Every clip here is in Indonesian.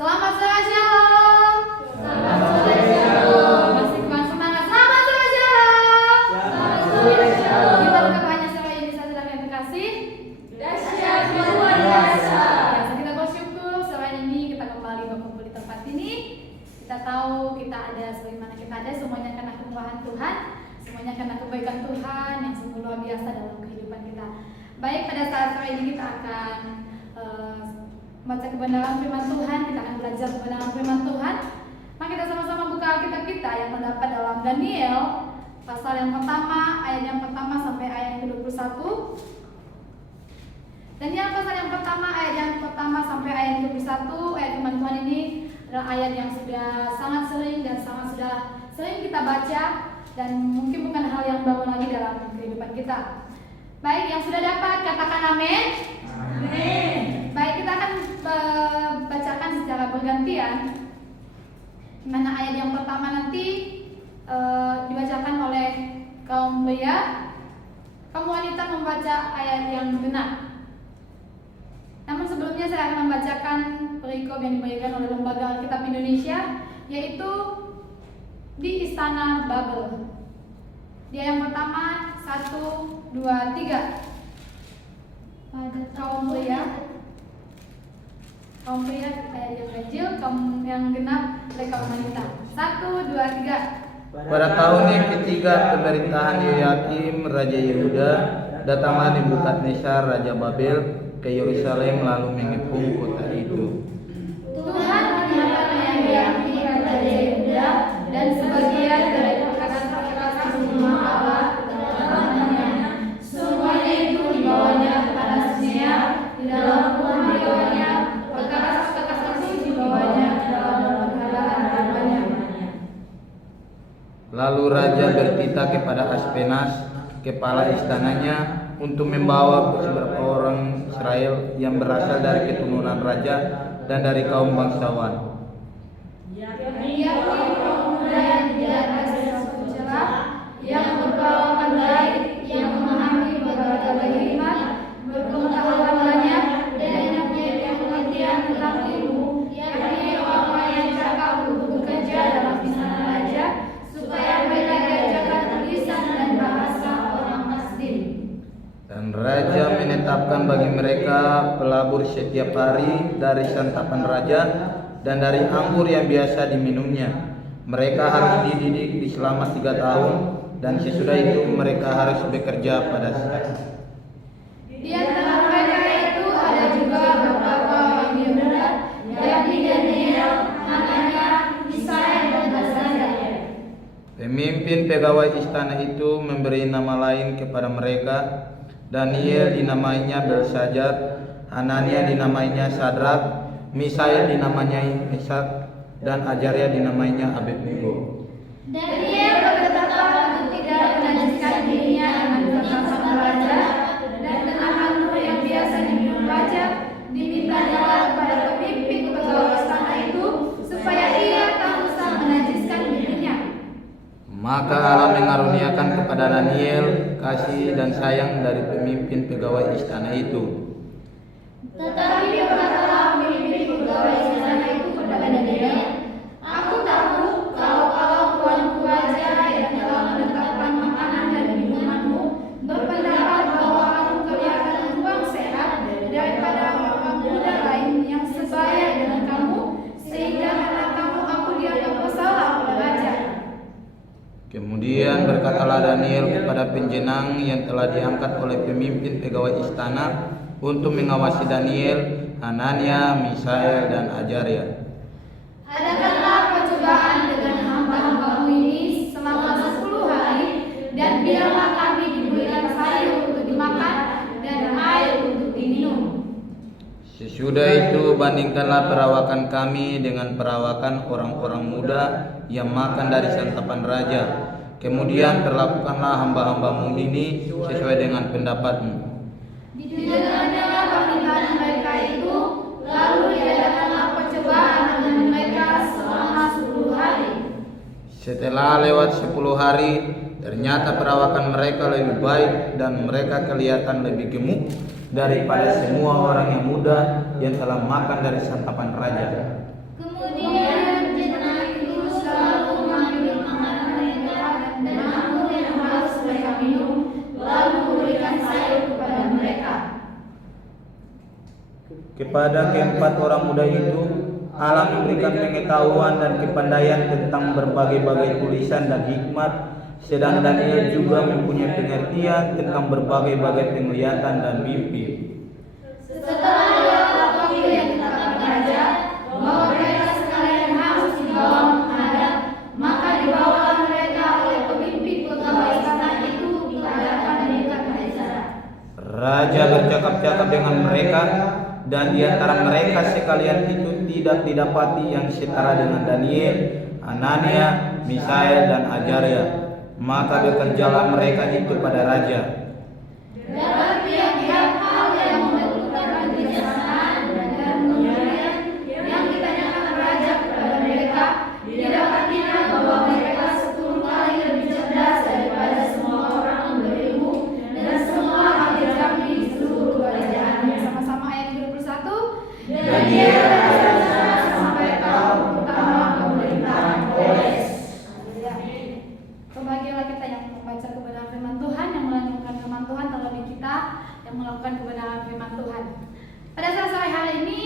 Selamat sore Shalom. Selamat sore Shalom. Masih kurang semangat. Selamat sore Shalom. Selamat sore Shalom. Kita buka banyak sore ini saudara yang terkasih. Dahsyat luar biasa. Ya, kita bersyukur sore ini kita kembali berkumpul di tempat ini. Kita tahu kita ada sebagaimana kita ada semuanya karena kemurahan Tuhan, semuanya karena kebaikan Tuhan yang sungguh luar biasa dalam kehidupan kita. Baik, pada saat sore ini kita akan membaca kebenaran firman Tuhan, kita akan belajar kebenaran firman Tuhan. Mari kita sama-sama buka Alkitab kita yang terdapat dalam Daniel pasal yang pertama, ayat yang pertama sampai ayat yang ke-21. Daniel pasal yang pertama, ayat yang pertama sampai ayat yang ke-21. Ayat firman Tuhan ini adalah ayat yang sudah sangat sering dan sudah sering kita baca dan mungkin bukan hal yang baru lagi dalam kehidupan kita. Baik, yang sudah dapat katakan amin. Amin. Baik, kita akan bacakan secara bergantian. Di mana ayat yang pertama nanti dibacakan oleh kaum pria, kaum wanita membaca ayat yang genap. Namun sebelumnya saya akan membacakan perikop yang diberikan oleh Lembaga Alkitab Indonesia, yaitu di Istana Babel. Dia yang pertama 1, 2, 3. Pada kaum pria ayat yang ganjil, kaum yang genap oleh kaum wanita. 1, 2, 3. Pada tahun yang ketiga pemerintahan Yoyakim Raja Yehuda, datanglah Nebukadnezar Raja Babel ke Yerusalem lalu mengepung kota itu. Tuhan menyatakan Yoyakim Raja Yehuda dan sebagian dari perkakas-perkakas rumah Allah ke dalam tanahnya. Semuanya itu dibawanya ke tanah Sinea, di dalam rumah dibawanya, perkakas-perkakas itu dibawanya ke dalam perkalaan rupanya. Lalu raja bertitah kepada Aspenas, kepala istananya, untuk membawa beberapa orang Israel yang berasal dari keturunan raja dan dari kaum bangsawan. Yakni pemuda yang tidak ada sesuatu celah, yang berperawakan baik, yang memahami berbagai hikmat, berpengetahuan banyak, dan yang punya pengertian tentang ilmu, yakni orang-orang yang cakap untuk bekerja dalam istana raja, supaya mereka diajarkan tulisan dan bahasa orang asing. Dan raja menetapkan bagi mereka pelabur setiap hari dari santapan raja dan dari anggur yang biasa diminumnya. Mereka harus dididik selama 3 tahun, dan sesudah itu mereka harus bekerja pada saat. Di antara mereka itu ada juga beberapa orang Yehuda, yakni Daniel, Hanania, Misael, dan Azaria. Pemimpin pegawai istana itu memberi nama lain kepada mereka. Daniel dinamainya Belshazzar, Hanania dinamainya Sadrak, Misael dinamainya Mesak, dan Azaria dinamainya Abednego. Daniel berkata untuk tidak menajiskan dirinya dengan kekasih raja dan dengan anggur yang biasa diminum raja, dimintanya kepada pemimpin pegawai istana itu supaya ia tak usah menajiskan dirinya. Maka Allah mengaruniakan kepada Daniel kasih dan sayang dari pemimpin pegawai istana itu. Tetapi berkatalah pemimpin pegawai istana itu kepada Daniel, "Aku tahu kalau tuanku raja yang telah menetapkan makanan dan minumanmu berpendapat bahwa kamu kelihatan kurang sehat daripada orang muda lain yang sebaya dengan kamu, sehingga karena kamu aku dianggap bersalah oleh raja." Kemudian berkatalah Daniel kepada penjenang yang telah diangkat oleh pemimpin pegawai istana untuk mengawasi Daniel, Hanania, Misael, dan Azaria. "Adakanlah percobaan dengan hamba-hambamu ini selama 10 hari, dan biarlah kami diberikan sayur untuk dimakan dan air untuk diminum." Sesudah itu bandingkanlah perawakan kami dengan perawakan orang-orang muda yang makan dari santapan raja. Kemudian perlakukanlah hamba-hambamu ini sesuai dengan pendapatmu. Didengarnya permintaan mereka itu, lalu diadakanlah percobaan dengan mereka selama 10 hari. Setelah lewat 10 hari, ternyata perawakan mereka lebih baik dan mereka kelihatan lebih gemuk daripada semua orang yang muda yang telah makan dari santapan raja. Kepada keempat orang muda itu, Allah memberikan pengetahuan dan kepandaian tentang berbagai-bagai tulisan dan hikmat, sedang Daniel juga mempunyai pengertian tentang berbagai-bagai penglihatan dan mimpi. Setelah waktu yang ditetapkan raja bahwa mereka sekalian harus dibawa menghadap, maka dibawalah mereka oleh pemimpin pegawai istana itu ke hadapan Nebukadnezar. Raja bercakap-cakap dengan mereka, dan di antara mereka sekalian itu tidak didapati yang setara dengan Daniel, Anania, Misael, dan Azaria. Maka bekerjalah mereka itu pada raja. Dan tiap-tiap hal yang membutuhkan kebijaksanaan dan kemudian yang ditanyakan raja kepada mereka, didapatinya bahwa mereka 10 kali lebih cerdas daripada semua orang yang berilmu dan semua ahli jami di seluruh kerajaan. Sama-sama ayat 21. Dan dia sampai tahun pertama pemerintahan Kores. Berbahagialah kita yang membaca kebenaran firman Tuhan, yang melanjutkan firman Tuhan, terlebih kita yang melakukan kebenaran firman Tuhan. Pada saat sore hari ini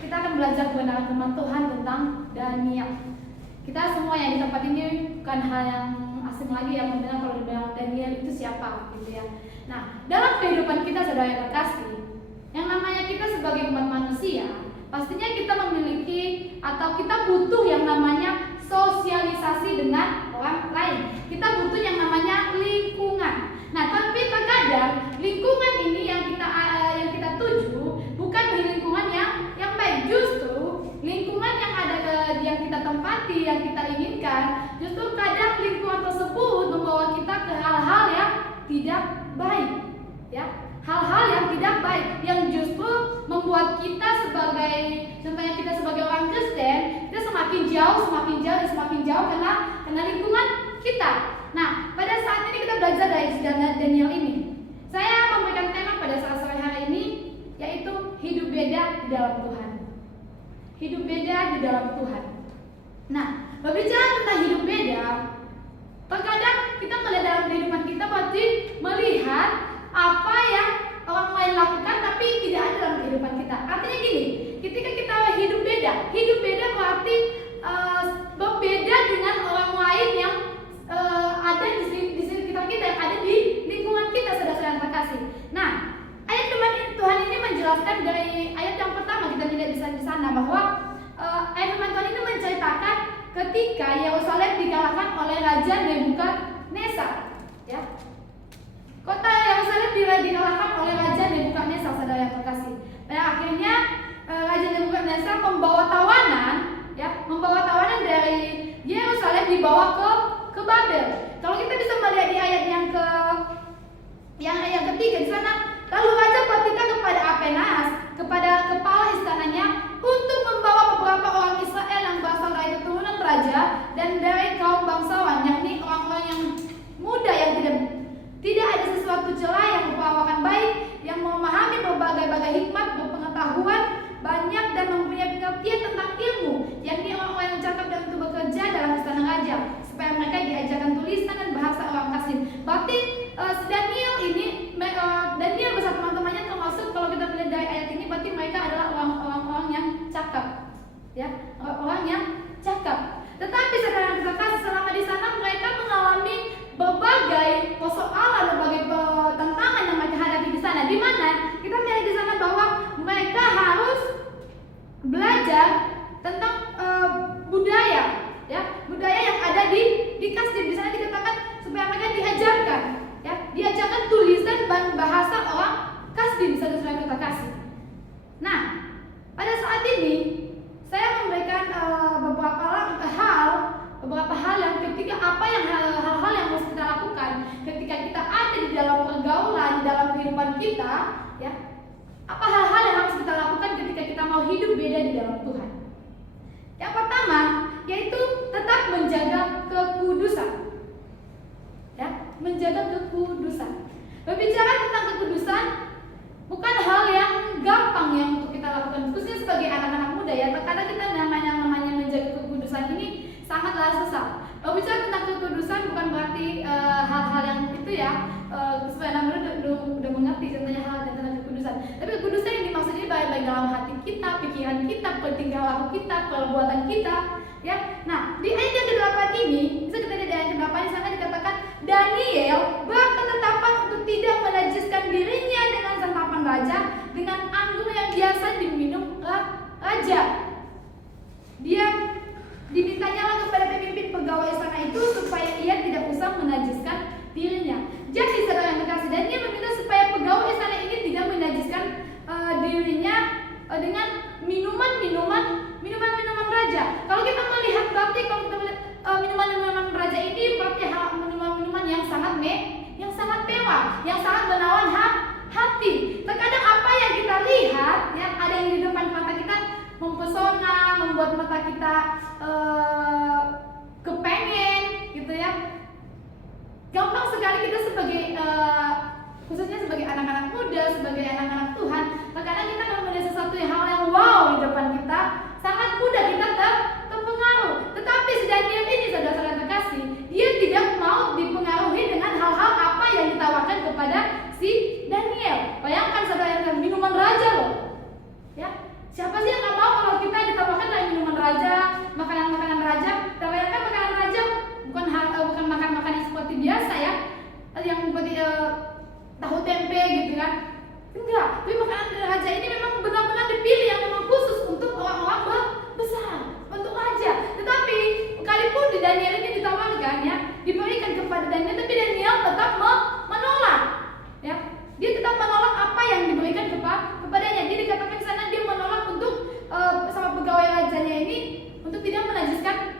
kita akan belajar kebenaran firman Tuhan tentang Daniel. Kita semua yang di tempat ini bukan hal yang asing lagi yang mendengar kalau dibilang Daniel itu siapa, gitu ya. Nah, dalam kehidupan kita saudara yang terkasih, yang namanya kita sebagai umat manusia, pastinya kita memiliki atau kita butuh yang namanya sosialisasi dengan orang lain. Kita butuh yang namanya lingkungan. Nah, tapi terkadang lingkungan ini yang kita tuju bukan lingkungan yang baik. Justru lingkungan yang ada yang kita tempati, yang kita inginkan, justru kadang lingkungan tersebut membawa kita ke hal-hal yang tidak baik, ya. Hal-hal yang tidak baik yang justru membuat kita sebagai, contohnya kita sebagai orang Kristen, kita semakin jauh karena lingkungan kita. Nah, pada saat ini kita belajar dari Daniel ini. Saya memberikan tema pada saat sore hari ini, yaitu hidup beda di dalam Tuhan. Hidup beda di dalam Tuhan. Nah, berbicara tentang hidup beda, terkadang kita melihat dalam kehidupan kita pasti melihat apa yang orang lain lakukan tapi tidak ada dalam kehidupan kita. Artinya gini, ketika kita hidup beda berarti berbeda dengan orang lain yang ada di sekitar kita, yang ada di lingkungan kita, saudara-saudara yang terkasih. Nah, ayat firman Tuhan ini menjelaskan dari ayat yang pertama kita lihat di sana bahwa ayat firman Tuhan ini menceritakan ketika Yerusalem dikalahkan oleh Raja Nebukadnezar, ya. Kota Yerusalem dikalahkan oleh Raja Nebukadnezar, saudara yang terkasih. Pada akhirnya Raja Nebukadnezar membawa tawanan dari Yerusalem dibawa ke Babel. Kalau kita bisa melihat di ayat yang ketiga di sana, lalu raja bertitah kepada Apenas, kepada kepala istananya, untuk membawa beberapa orang Israel yang berasal dari keturunan raja dan dari kaum bangsawan, yakni orang-orang yang muda yang tidak ada sesuatu celah, yang berperawakan baik, yang memahami berbagai-bagai hikmat, berpengetahuan banyak dan mempunyai pengertian tentang ilmu, yakni orang-orang yang cakap dan untuk bekerja dalam istana raja, supaya mereka diajarkan tulisan dan bahasa orang Kasdim. Berarti Daniel bersama teman-temannya termasuk, kalau kita melihat dari ayat ini, berarti mereka adalah orang-orang yang cakap, ya, orang-orang yang cakap. Tetapi saudara yang terkasih, selama di sana mereka mengalami berbagai persoalan, berbagai tantangan yang mereka hadapi di sana. Di mana kita melihat di sana bahwa mereka harus belajar tentang budaya, ya, budaya yang ada di Kasdim. Di sana dikatakan supaya mereka diajarkan tulisan dan bahasa orang Kasdim, saudara-saudara kita kasih. Nah, pada saat ini saya memberikan beberapa hal yang ketika hal-hal yang harus kita lakukan ketika kita ada di dalam pergaulan, di dalam kehidupan kita, ya. Apa hal-hal yang harus kita lakukan ketika kita mau hidup beda di dalam Tuhan? Yang pertama, yaitu tetap menjaga kekudusan. Ya, menjaga kekudusan. Berbicara tentang kekudusan bukan hal yang gampang yang untuk kita lakukan, khususnya sebagai anak-anak muda, ya. Terkadang kita namanya menjaga kekudusan ini sangatlah susah. Berbicara tentang kekudusan bukan berarti hal-hal yang itu, ya, supaya anak muda udah mengerti contohnya hal tentang kekudusan. Tapi kekudusan yang dimaksud ini bagi yang dalam hati kita, pikiran kita, tingkah laku kita, perbuatan kita, ya. Nah, di ayat yang ke-8 ini, bisa kita lihat di ayat ke-8 di sana dikatakan Daniel berketetapan untuk tidak menajiskan dirinya dengan santapan raja, dengan anggur yang biasa diminum raja. Dia dimintanya lah kepada pemimpin pegawai istana itu supaya ia tidak usah menajiskan dirinya. Jadi saudara yang terkasih, Daniel meminta supaya pegawai istana ini tidak menajiskan dirinya dengan minuman raja. Kalau kita melihat berarti kalau kita melihat minuman raja ini berarti minuman yang sangat mewah, yang sangat menawan hati. Terkadang apa yang kita lihat, ya, ada yang di depan mata kita mempesona, membuat mata kita kepengen, gitu ya. Gampang sekali kita sebagai khususnya sebagai anak-anak muda, sebagai anak-anak Tuhan, terkadang kita kalau melihat sesuatu hal yang wow di depan kita, sangat mudah kita terpengaruh. Tetapi si Daniel ini, saudara-saudara terkasih, dia tidak mau dipengaruhi dengan hal-hal apa yang ditawarkan kepada si Daniel. Bayangkan saudara, minuman raja loh, ya. Siapa sih yang nggak mau kalau kita ditawarkan dari minuman raja, makanan-makanan raja? Bayangkan makanan raja bukan makan-makan yang seperti biasa, ya, yang seperti tahu tempe gitu kan? Enggak, tapi makanan raja ini memang benar-benar dipilih yang memang khusus untuk orang-orang besar, untuk raja. Tetapi sekalipun di Daniel ini ditawarkan, ya, diberikan kepada Daniel, tapi Daniel tetap menolak, ya. Dia tetap menolak apa yang diberikan kepadanya. Dia dikatakan di sana dia menolak untuk sama pegawai rajanya ini untuk tidak menajiskan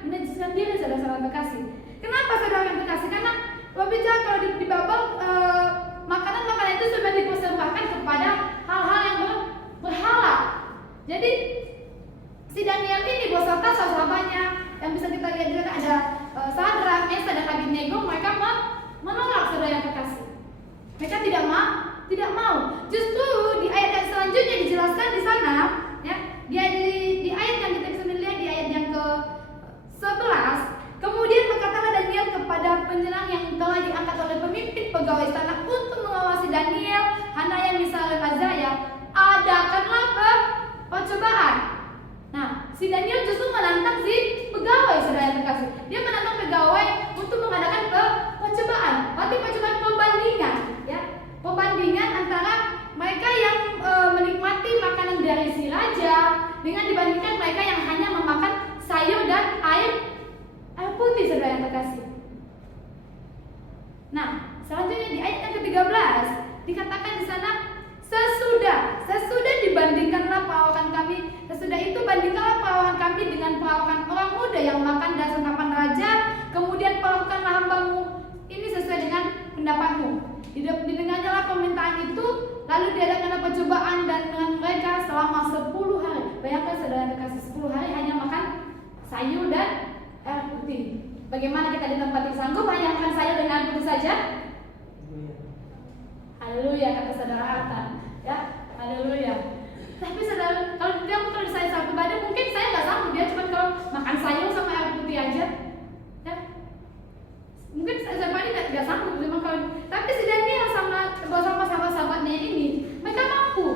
diri, saudara-saudara terkasih. Kenapa saudara yang terkasih? Karena berbicara kalau di Babel makanan-makanan itu sudah dipersembahkan kepada hal-hal yang berhala. Jadi si Daniel ini beserta sahabatnya yang bisa kita lihat juga ada Sadrak, Mesah dan Abednego, mereka menolak, saudara yang terkasih. Mereka tidak mau. Justru di ayat yang selanjutnya dijelaskan di sana, ya, di ayat yang kita bisa lihat di ayat yang ke-11, kemudian berkatalah Daniel kepada penjelang yang telah diangkat oleh pemimpin pegawai istana untuk mengawasi Daniel, Hanaya, Misael, dan Azariah, adakanlah percobaan. Nah, si Daniel justru menantang si pegawai, saudara yang terkasih. Dia menantang pegawai untuk mengadakan percobaan. Berarti percobaan pembandingan, ya. Pembandingan antara mereka yang menikmati makanan dari si raja dengan dibandingkan mereka yang hanya memakan sayur dan air putih, saudara yang terkasih. Nah, selanjutnya di ayat yang ke-13 dikatakan di sana sesudah dibandingkanlah perawakan kami, sesudah itu bandingkanlah perawakan kami dengan perawakan orang muda yang makan dan santapan raja, kemudian perlakukanlah hambamu ini sesuai dengan pendapatmu. Didengarkanlah permintaan itu, lalu diadakanlah percobaan dan dengan mereka selama 10 hari. Bayangkan saudara terkasih, 10 hari hanya makan sayur dan air putih. Bagaimana kita di tempat yang sanggup hanya makan sayur dan air putih saja? Haleluya, kata saudara Arta, ya, haleluya. Tapi saudara, kalau saya pribadi mungkin saya nggak sanggup, ya, cuma kalau makan sayur sama air putih aja, ya. Mungkin saya pribadi nggak sanggup, memang kalau. Tapi si Daniel bersama sahabat-sahabatnya ini, mereka mampu.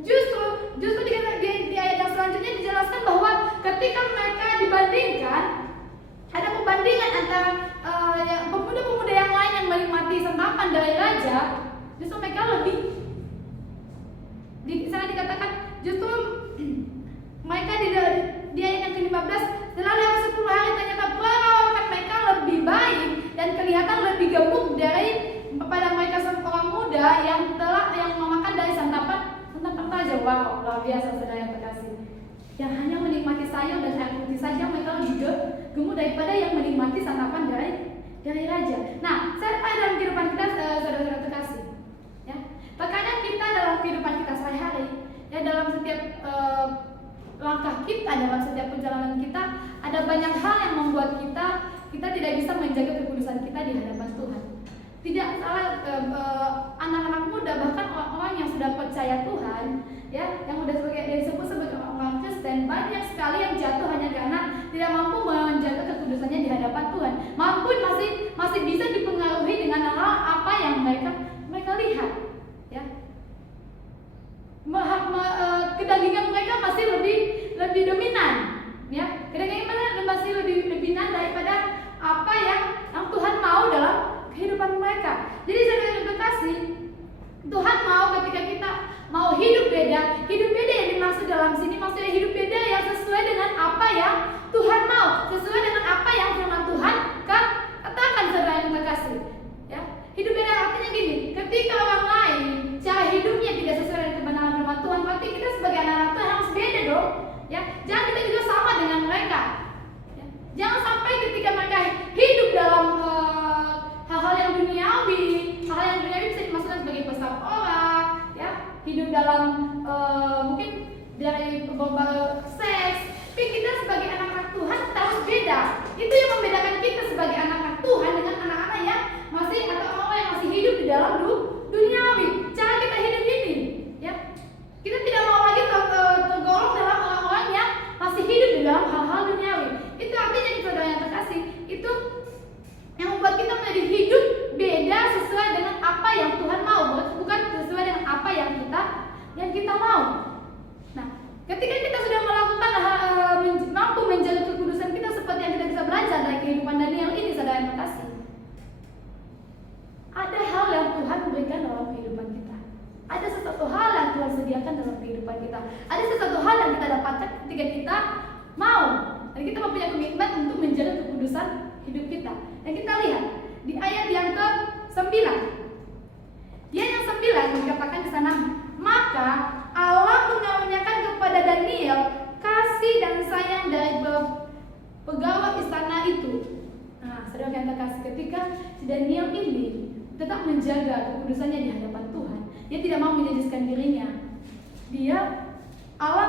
Justru di ayat yang selanjutnya dijelaskan bahwa ketika mereka dibandingkan, ada pembandingan antara pemuda-pemuda yang lain yang menikmati santapan dari raja, justru mereka lebih. Di sana dikatakan justru mereka di ayat yang ke-15, setelah lewat 10 hari ternyata perawakan mereka lebih baik dan kelihatan lebih gemuk dari pada mereka orang muda yang memakan dari santapan raja. Wow, luar biasa, saudara yang terkasih. Yang hanya menikmati sayur dan air putih saja mereka lebih gemuk daripada yang menikmati santapan dari raja. Nah, saya dalam kehidupan kita, saudara-saudara terkasih, ya, terkadang kita dalam kehidupan kita sehari-hari, ya, dalam setiap langkah kita, dalam setiap perjalanan kita, ada banyak hal yang membuat kita tidak bisa menjaga kekudusan kita di hadapan Tuhan. Tidak salah, anak-anak muda, bahkan orang-orang yang sudah percaya Tuhan, ya, yang sudah disebut sebagai orang Kristen, banyak sekali yang jatuh hanya karena tidak mampu menjaga kekudusannya di hadapan Tuhan. Mampu masih bisa dipengaruhi dengan hal apa yang mereka lihat, ya. kedagingan mereka masih lebih dominan, ya. Kedagingan mereka masih lebih dominan daripada apa yang Tuhan mau dalam kehidupan mereka. Jadi saudara yang terkasih, Tuhan mau ketika kita mau hidup beda yang dimaksud dalam sini maksudnya hidup beda yang sesuai dengan apa yang Tuhan mau, sesuai dengan apa yang firman Tuhan katakan, saudara yang terkasih. Ya, hidup beda artinya gini, ketika orang lain cara hidupnya tidak sesuai dengan kebenaran firman Tuhan, berarti kita sebagai anak-anak Tuhan harus beda dong. Ya, jangan kita juga sama dengan mereka. Ya, jangan sampai ketika mereka hidup dalam hal-hal yang duniawi bisa dimasukkan sebagai pesta pora, ya, hidup dalam mungkin dari seks. Tapi kita sebagai anak-anak Tuhan kita harus beda. Itu yang membedakan kita sebagai anak-anak Tuhan dengan anak-anak yang masih atau orang yang masih hidup di dalam duniawi. Cara kita hidup ini, ya, kita tidak mau lagi tergolong dalam orang-orang yang masih hidup di dalam hal-hal duniawi. Itu artinya saudara yang terkasih, itu yang membuat kita menjadi hidup beda sesuai dengan apa yang Tuhan mau, bukan sesuai dengan apa yang kita mau. Nah, ketika kita sudah melakukan mampu menjaga kekudusan kita seperti yang kita bisa belajar dari kehidupan Daniel ini, saudara yang terkasih, ada hal yang Tuhan berikan dalam kehidupan kita. Ada sesuatu hal yang Tuhan sediakan dalam kehidupan kita. Ada sesuatu hal yang kita dapatkan ketika kita mau. Dan kita mempunyai komitmen untuk menjaga kekudusan hidup kita. Dan kita lihat di ayat yang ke-9. Di ayat yang 9 dikatakan di sana, maka Allah mengaruniakan kepada Daniel kasih dan sayang dari pegawai istana itu. Nah, saudara yang terkasih, ketika si Daniel ini tetap menjaga kekudusannya di hadapan Tuhan, dia tidak mau menjadikan dirinya. Allah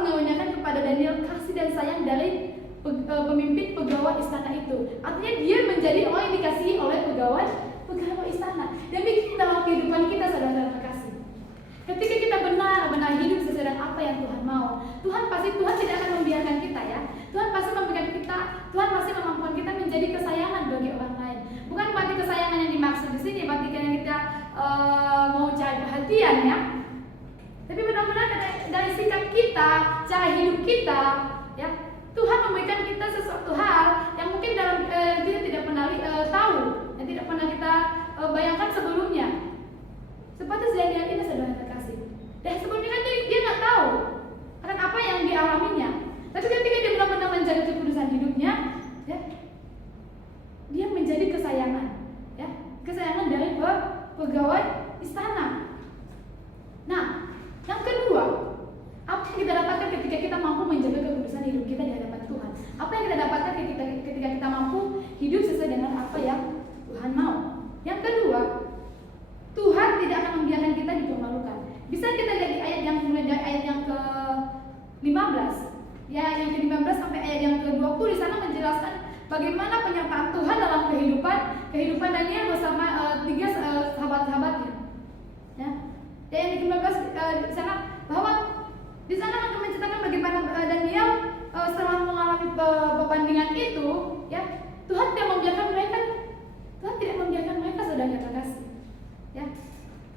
mengaruniakan kepada Daniel kasih dan sayang dari pemimpin pegawai istana itu. Artinya dia menjadi orang yang dikasihi oleh pegawai istana. Dan bikin dalam kehidupan kita, saudara terkasih, ketika kita benar-benar hidup sesuai dengan apa yang Tuhan mau, Tuhan tidak akan membiarkan kita, ya. Tuhan pasti memberikan kita, Tuhan pasti memampukan kita menjadi kesayangan bagi orang lain. Bukan berarti kesayangan yang dimaksud di sini, berarti karena kita mau cari perhatian, ya. Tapi benar-benar dari sikap kita, cara hidup kita, ya, Tuhan memberikan kita sesuatu hal yang mungkin kita tidak pernah tahu, yang tidak pernah kita bayangkan sebelumnya. Seperti Daniel ini, saudara terkasih. Dan sebelumnya kan dia nggak tahu akan apa yang dialaminya. Tapi ketika dia benar-benar menjaga kekudusan hidupnya, ya, dia menjadi kesayangan, ya, kesayangan dari pegawai istana. Nah, yang kedua, apa yang kita dapatkan ketika kita mampu menjaga kekudusan hidup kita di hadapan Tuhan? Apa yang kita dapatkan ketika kita mampu hidup sesuai dengan apa yang Tuhan mau? Yang kedua, Tuhan tidak akan membiarkan kita dipermalukan. Bisa kita lihat di ayat yang mulai dari ayat yang ke-15, ya, yang ke-15 sampai ayat yang ke-20 di sana menjelaskan bagaimana penyertaan Tuhan dalam kehidupan Daniel bersama tiga sahabat-sahabatnya. Ya. Dan yang ke-15 di sana bahwa di sana akan menceritakan bagaimana Daniel setelah mengalami perbandingan itu, ya, Tuhan tidak membiarkan mereka, saudara terkasih, ya.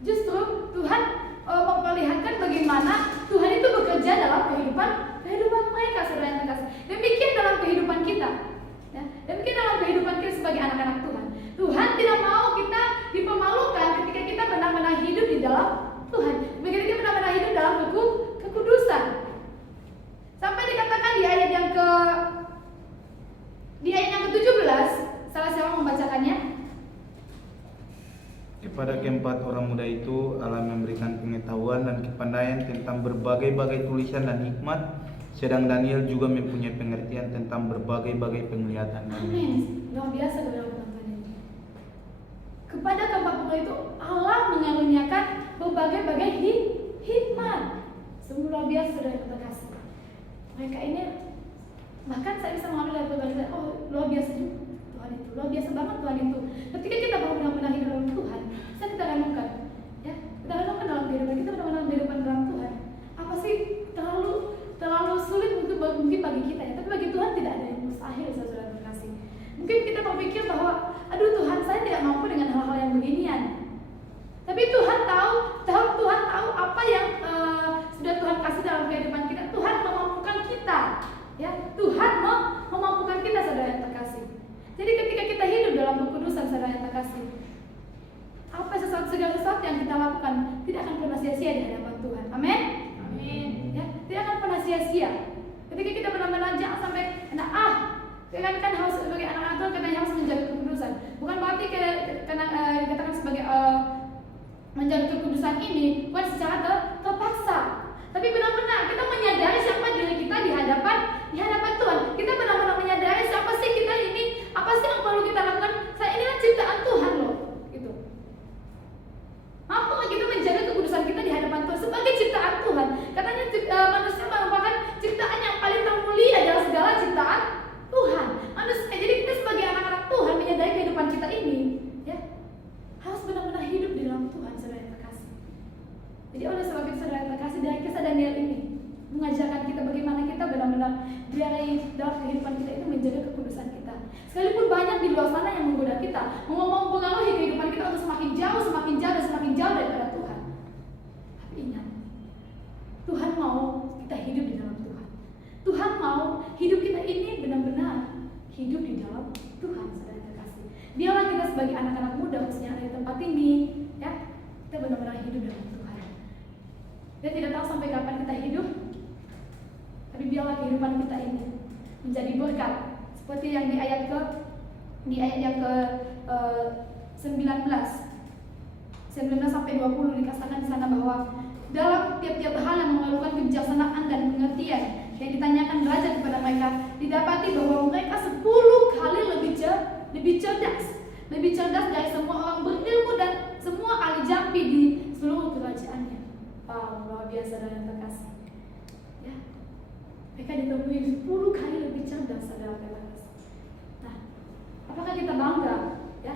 Justru Tuhan memperlihatkan bagaimana Tuhan itu bekerja dalam kehidupan mereka, saudara terkasih. Demikian dalam kehidupan kita, ya. Demikian dalam kehidupan kita sebagai anak-anak Tuhan. Tuhan tidak mau kita dipermalukan ketika kita benar-benar hidup di dalam Tuhan, ketika kita benar-benar hidup dalam kekudusan. Sampai dikatakan di ayat yang ke-17, salah siapa membacakannya? Kepada keempat orang muda itu Allah memberikan pengetahuan dan kepandaian tentang berbagai-bagai tulisan dan hikmat, sedang Daniel juga mempunyai pengertian tentang berbagai-bagai penglihatan. Amin. Luar biasa kepada teman-teman ini. Kepada keempat muda itu Allah mengaruniakan berbagai-bagai hikmat. Sungguh luar biasa, saudara terkasih. Mereka ini bahkan saya bisa mengambil dari berbagai, oh, luar biasa juga Tuhan itu, luar biasa banget Tuhan itu. Ketika kita benar-benar hidup dalam Tuhan, bisa kita renungkan, ya, kita renungkan dalam kehidupan kita, benar-benar kehidupan dalam Tuhan. Apa sih terlalu sulit untuk mungkin bagi kita, ya, tapi bagi Tuhan tidak ada yang mustahil, saudara terkasih. Mungkin kita berpikir bahwa, aduh Tuhan, saya tidak mampu dengan hal-hal yang beginian. Tapi Tuhan tahu apa yang sudah Tuhan manusia. Ketika kita benar-benar jangan sampai kalian kan harus sebagai anak-anak Tuhan karena harus menjaga kekudusan. Bukan berarti karena dikatakan sebagai menjaga kekudusan ini bukan secara terpaksa, tapi benar-benar kita menyadari siapa diri kita di hadapan Tuhan. Kita benar-benar menyadari siapa sih kita ini, apa sih yang perlu kita lakukan. Saya inilah ciptaan Tuhan loh, gitu. Mampu kita menjaga kekudusan kita di hadapan Tuhan sebagai ciptaan Tuhan. Katanya manusia merupakan ciptaan yang paling termulia dalam segala ciptaan Tuhan. Manusia, jadi kita sebagai anak-anak Tuhan menyadari kehidupan kita ini, ya, harus benar-benar hidup di dalam Tuhan, saudara yang terkasih. Jadi oleh sebab itu saudara yang terkasih, dari kisah Daniel ini mengajarkan kita bagaimana kita benar-benar dari dalam kehidupan kita itu menjaga kekudusan kita. Sekalipun banyak di luar sana yang menggoda kita, mau mempengaruhi kehidupan kita untuk semakin jauh dan semakin jauh daripada Tuhan. Tapi ingat, Tuhan mau kita hidup di dalam Tuhan. Tuhan mau hidup kita ini benar-benar hidup di dalam Tuhan, saudara yang terkasih. Biarlah kita sebagai anak-anak muda khususnya ada di tempat ini, ya, kita benar-benar hidup dalam Tuhan. Kita tidak tahu sampai kapan kita hidup, tapi biarlah kehidupan kita ini menjadi berkat, seperti yang di ayat yang ke 19 sampai 20 dikatakan di sana bahwa dalam tiap-tiap hal yang memerlukan kebijaksanaan dan pengertian yang ditanyakan raja kepada mereka, didapati bahwa mereka 10 kali lebih cerdas dari semua orang berilmu dan semua ahli jampi di seluruh kerajaannya. Wow, luar biasa dan terkasih. Ya, mereka ditemui 10 kali lebih cerdas, saudara terkasih. Nah, apakah kita bangga? Ya,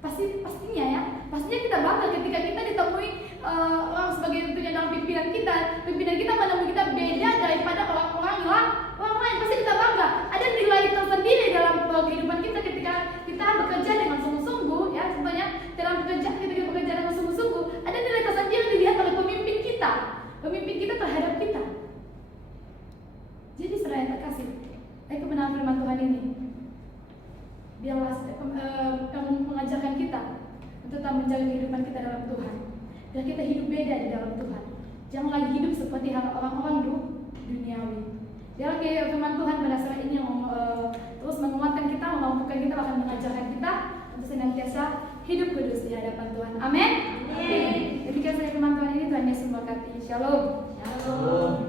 pastinya kita bangga ketika kita ditemui orang sebagai tentunya dalam pimpinan kita menemui kita beda daripada orang lain. Pasti kita bangga. Ada nilai tersendiri dalam kehidupan kita ketika kita bekerja dengan sungguh-sungguh, ya, contohnya ketika bekerja dengan sungguh-sungguh, ada nilai tersendiri yang dilihat oleh pemimpin kita terhadap kita. Jadi saudara yang terkasih, dari kebenaran firman Tuhan ini, biarlah yang mengajarkan kita untuk tetap menjaga kehidupan kita dalam Tuhan. Biar kita hidup beda di dalam Tuhan. Jangan lagi hidup seperti orang-orang duniawi. Biarlah firman Tuhan pada saat ini yang terus menguatkan kita, memampukan kita, bahkan mengajarkan kita untuk senantiasa hidup kudus di hadapan Tuhan. Amin. Demikian saja firman Tuhan ini. Tuhan Yesus memberkati. Shalom.